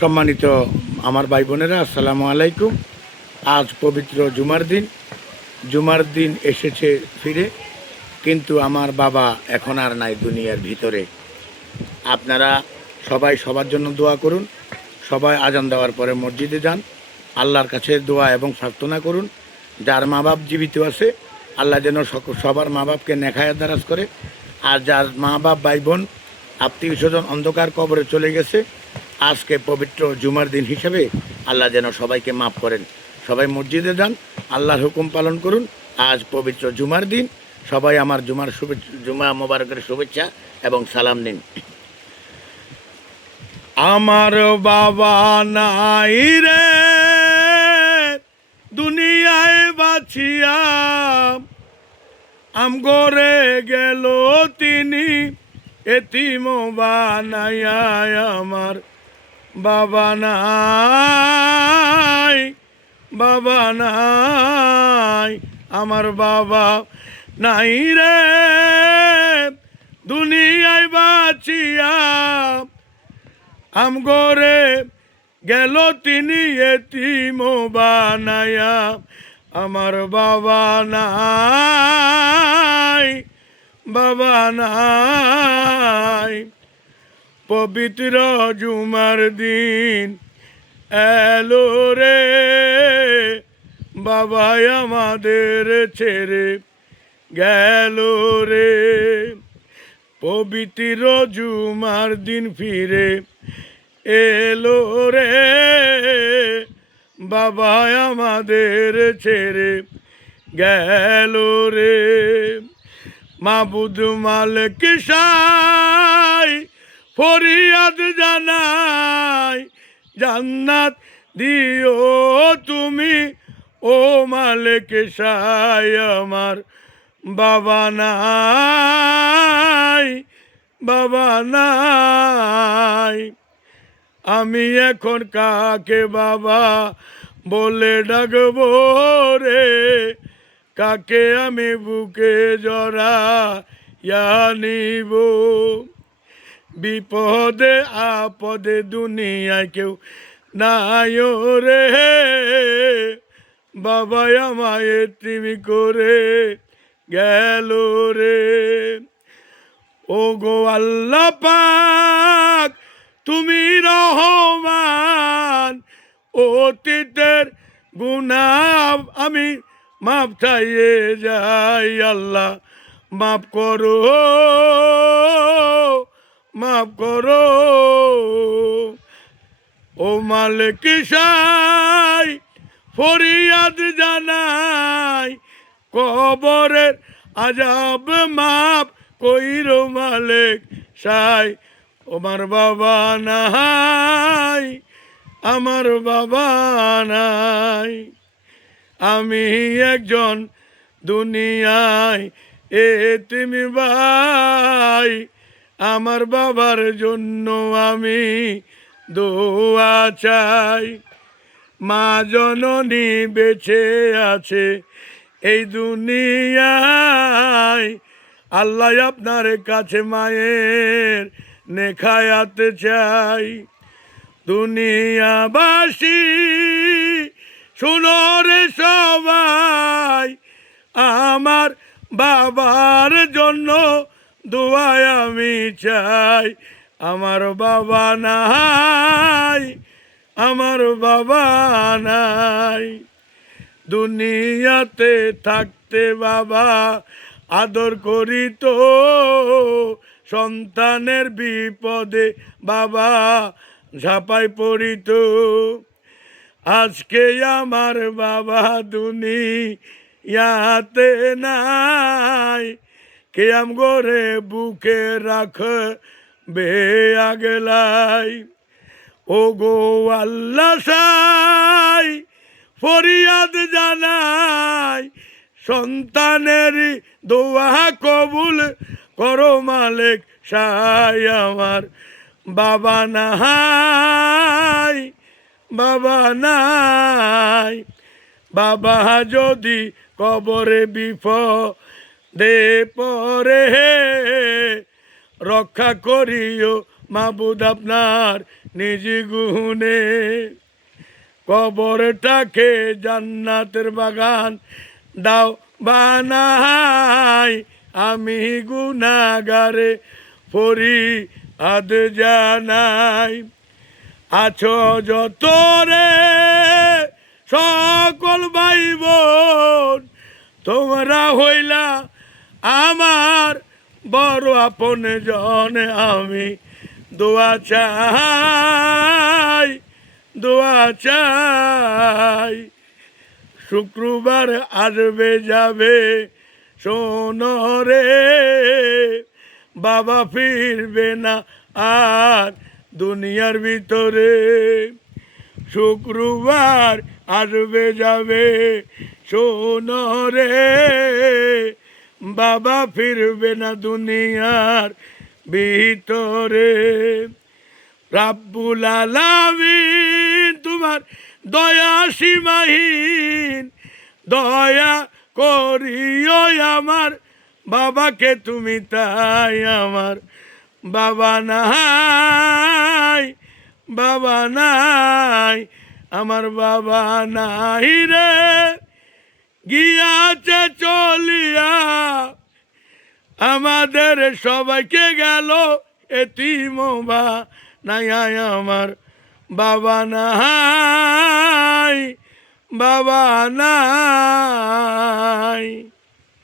সম্মানিত আমার ভাই বোনেরা, আসসালামু আলাইকুম। আজ পবিত্র জুমার দিন এসেছে ফিরে, কিন্তু আমার বাবা এখন আর নাই দুনিয়ার ভিতরে। আপনারা সবাই সবার জন্য দোয়া করুন। সবাই আজান দেওয়ার পরে মসজিদে যান, আল্লাহর কাছে দোয়া এবং প্রার্থনা করুন। যার মা বাপ জীবিত আছে, আল্লাহ যেন সবার মা বাপকে নেখায়াত দারাজ করে। আর যার মা বাপ ভাই বোন আত্মীয় স্বজন অন্ধকার কবরে চলে গেছে, আজকে পবিত্র জুমার দিন হিসেবে আল্লাহ যেন সবাইকে মাফ করেন। সবাই মসজিদে যান, আল্লাহর হুকুম পালন করুন। আজ পবিত্র জুমার দিন, সবাই আমার জুমা মোবারকের শুভেচ্ছা এবং সালাম নিন। আমার বাবা নাই রে দুনিয়ায় বাছিয়া, আমগরে গেল তিনি এতিম বানাইয়া। আমার বাবা নাই, বাবা নাই, আমার বাবা নাই রে দুনিয়ায় বাঁচিয়া, আমগরে গেল তিনি এতিম বানাইয়া। আমার বাবা নাই, বাবা নাই। পবিত্র জুমার দিন এলো রে, বাবা আমাদের ছেড়ে গেল রে। পবিত্র জুমার দিন ফিরে এলো রে, বাবা আমাদের ছেড়ে গেল রে। মাবুদ মালিক সাই ফরিয়াদ জানাই, জান্নাত দিও তুমি ও মালিক সাই। আমার বাবা নাই, বাবা নাই। আমি এখন কাকে বাবা বলে ডাকবো রে, কাকে আমি বুকে জড়াইয়া নিব। বিপদে আপদে দুনিয়ায় কেউ নাই রে, বাবা আমায় তুমি করে গেল রে। ও গো আল্লাহ পাক তুমি রহমান, অতীতের গুনাহ আমি মাপ চাইয়ে যাই। আল্লাহ মাফ করো, মাফ করো। ও মালিক সাই ফরিয়াদ জানাই, কবরের আযাব মাফ কইরো মালিক সাই। আমার বাবা নাই, আমার বাবা নাই। আমি একজন দুনিয়ায় এতিম ভাই, আমার বাবার জন্য আমি দোয়া চাই। মা জননী বেঁচে আছে এই দুনিয়ায়, আল্লাহ আপনার কাছে মায়ের নেখায়াত চাই। দুনিয়াবাসী শুনো রে সবাই, আমার বাবার জন্য দোয়ায় আমি চাই। আমার বাবা নাই, আমার বাবা নাই। দুনিয়াতে থাকতে বাবা আদর করিত, সন্তানের বিপদে বাবা ঝাঁপাই পড়িত। আজকে আমার বাবা দুনিয়াতে নাই, কেয়াম গরে বুকে রাখবে আগলাই। ও গো আল্লাহ সাই ফরিয়াদ জানাই, সন্তানের দোয়া কবুল করো মালিক সাই। আমার বাবা নাই, বাবা নাই। বাবা যদি কবরে বিপদে পড়ে, রক্ষা করিও মাবুদ আপনার নিজ গুণে, কবরটাকে জান্নাতের বাগান দাও বানাই, আমি গুনাহগারে ফরিয়াদ জানাই। আছো যত রে সকল ভাই বোন, তোমরা হইলা আমার বড় আপন জন, আমি দোয়া চাই, দোয়া চাই। শুক্রবার আসবে যাবে শোনো রে, বাবা ফিরবে না আর দুনিয়ার ভিতরে। শুক্রবার আসবে যাবে শোনো রে, বাবা ফিরবে না দুনিয়ার ভিতরে। রাব্বুল আলামিন তোমার দয়া সীমাহীন, দয়া করিও আমার বাবাকে তুমি, তাই আমার বাবা নাই, বাবা নাই, আমার বাবা নাই রে, গিয়াছে চলিয়া আমাদের সবাইকে গেল এতিম নাই, আমার বাবা নাই, বাবা নাই।